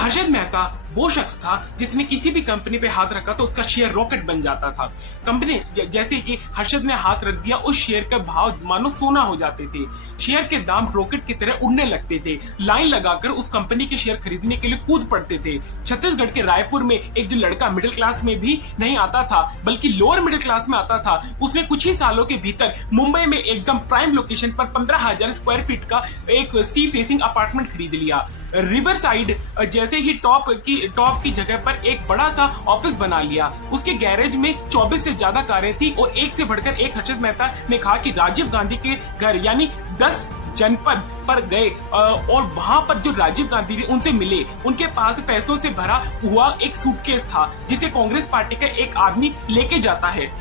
हर्षद मेहता वो शख्स था जिसने किसी भी कंपनी पे हाथ रखा तो उसका शेयर रॉकेट बन जाता था। कंपनी जैसे कि हर्षद ने हाथ रख दिया, उस शेयर का भाव मानो सोना हो जाते थे। शेयर के दाम रॉकेट की तरह उड़ने लगते थे। लाइन लगाकर उस कंपनी के शेयर खरीदने के लिए कूद पड़ते थे। छत्तीसगढ़ के रायपुर में एक जो लड़का मिडिल क्लास में भी नहीं आता था बल्कि लोअर मिडिल क्लास में आता था, उसने कुछ ही सालों के भीतर मुंबई में एकदम प्राइम लोकेशन पर 15,000 स्क्वायर फीट का एक सी फेसिंग अपार्टमेंट खरीद लिया। रिवर साइड जैसे ही टॉप की जगह पर एक बड़ा सा ऑफिस बना लिया। उसके गैरेज में 24 से ज्यादा कारें थी और एक से बढ़कर एक। हर्षद मेहता ने कहा कि राजीव गांधी के घर यानी 10 जनपद पर गए और वहां पर जो राजीव गांधी ने उनसे मिले, उनके पास पैसों से भरा हुआ एक सूटकेस था जिसे कांग्रेस पार्टी का एक आदमी लेके जाता है।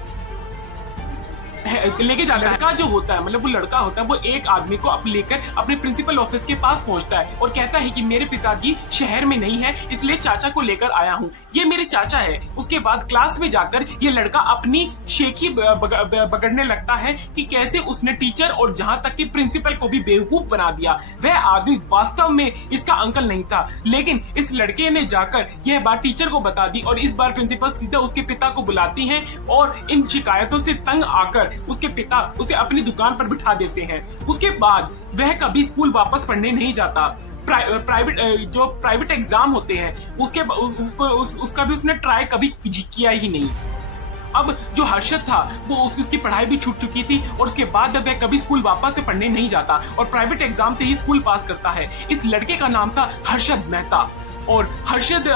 लड़का जो होता है, मतलब वो लड़का होता है, वो एक आदमी को लेकर अपने प्रिंसिपल ऑफिस के पास पहुंचता है और कहता है कि मेरे पिताजी शहर में नहीं है, इसलिए चाचा को लेकर आया हूं, ये मेरे चाचा है। उसके बाद क्लास में जाकर ये लड़का अपनी शेखी बगड़ने लगता है कि कैसे उसने टीचर और जहां तक कि प्रिंसिपल को भी बेवकूफ बना दिया। वह आदमी वास्तव में इसका अंकल नहीं था, लेकिन इस लड़के ने जाकर यह बात टीचर को बता दी और इस बार प्रिंसिपल सीधा उसके पिता को बुलाती है और इन शिकायतों से तंग आकर उसके पिता उसे अपनी दुकान पर बिठा देते हैं। उसके बाद वह कभी स्कूल वापस पढ़ने नहीं जाता। प्राइवेट एग्जाम होते हैं उसका भी उसने ट्राई कभी किया ही नहीं। अब जो हर्षद था वो उसकी पढ़ाई भी छूट चुकी थी और उसके बाद वह कभी स्कूल वापस से पढ़ने नहीं जाता और प्राइवेट एग्जाम से ही स्कूल पास करता है। इस लड़के का नाम था हर्षद मेहता। और हर्षद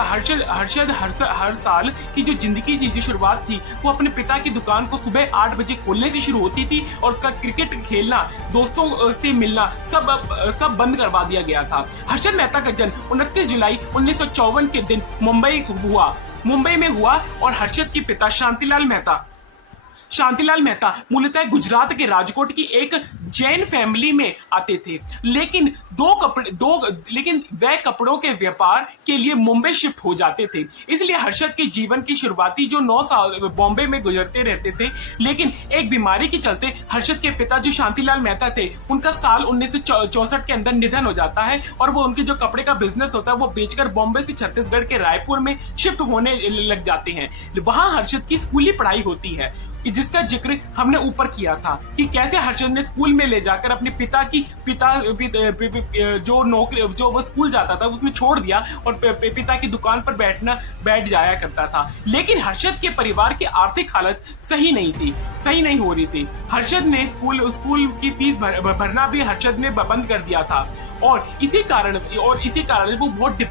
हर साल की जो जिंदगी की जो शुरुआत थी वो अपने पिता की दुकान को सुबह 8 बजे खोलने से शुरू होती थी और उसका क्रिकेट खेलना, दोस्तों से मिलना सब बंद करवा दिया गया था। हर्षद मेहता का जन्म 29 जुलाई 1954 के दिन मुंबई में हुआ और हर्षद के पिता शांतिलाल मेहता मूलतः गुजरात के राजकोट की एक जैन फैमिली में आते थे, लेकिन वह कपड़ों के व्यापार के लिए मुंबई शिफ्ट हो जाते थे। इसलिए हर्षद के जीवन की शुरुआती जो 9 साल बॉम्बे में गुजरते रहते थे, लेकिन एक बीमारी के चलते हर्षद के पिता जो शांतिलाल मेहता थे उनका साल 1964 के अंदर निधन हो जाता है और वो उनके जो कपड़े का बिजनेस होता है वो बेचकर बॉम्बे से छत्तीसगढ़ के रायपुर में शिफ्ट होने लग जाते हैं। वहां हर्षद की स्कूली पढ़ाई होती है जिसका जिक्र हमने ऊपर किया था कि कैसे हर्षद ने स्कूल में ले जाकर अपने जो वो स्कूल जाता था उसमें छोड़ दिया और पिता की दुकान पर बैठ जाया करता था। लेकिन हर्षद के परिवार की आर्थिक हालत सही नहीं हो रही थी। हर्षद ने स्कूल की फीस भरना भी हर्षद ने बंद कर दिया था और इसी कारण वो बहुत